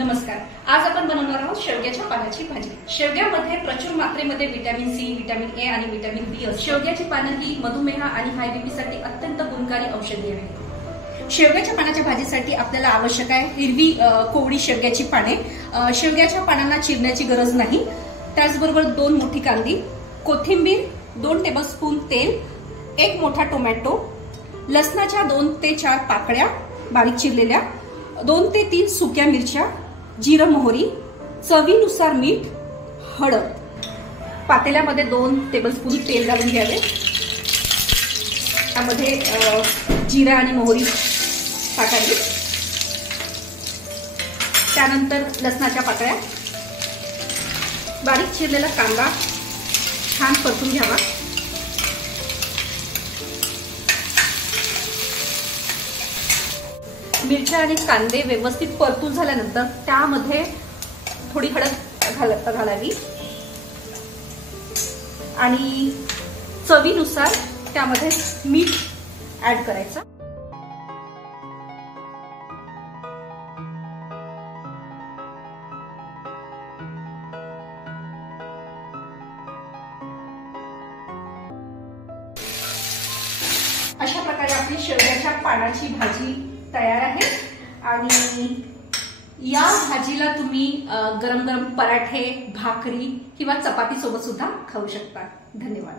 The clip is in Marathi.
नमस्कार. आज आपण बनवणार आहोत शेवग्याच्या पानाची भाजी. शेवग्यामध्ये प्रचुर मात्रेमध्ये व्हिटॅमिन सी, व्हिटॅमिन ए आणि व्हिटॅमिन बी असते. शेवग्याची पानं ही मधुमेह आणि हाय बीपी साठी अत्यंत गुणकारी औषधी आहे. शेवग्याच्या पानाच्या भाजीसाठी आपल्याला आवश्यक आहे हिरवी कोवळी शेवग्याची पाने. शेवग्याच्या पानांना चिरण्याची गरज नाही. त्याचबरोबर 2 मोठी कांदी, कोथिंबीर, 2 टेबलस्पून तेल, 1 मोठा टोमॅटो, लसणाच्या 2 ते 4 पाकळ्या बारीक चिरलेल्या, 2 ते 3 सुक्या मिरच्या, जिरं मोहरी, चवीनुसार मीठ, हळद. पातेल्यामध्ये 2 टेबलस्पून तेल घालून घ्यावे. त्यामध्ये जिरं आणि मोहरी टाकावी. त्यानंतर लसणाच्या पाकळ्या, बारीक चिरलेला कांदा छान परतून घ्यावा. मिरच्या आणि कांदे व्यवस्थित परतून झाल्यानंतर त्यामध्ये थोडी हळद घालावी आणि चवीनुसार त्यामध्ये मीठ ऍड करायचं. अशा प्रकारे आपली शेवग्याच्या पानाची भाजी तयार आहे. आणि या भाजीला तुम्ही गरम गरम पराठे, भाकरी किंवा चपाती सोबत सुद्धा खाऊ शकता. धन्यवाद.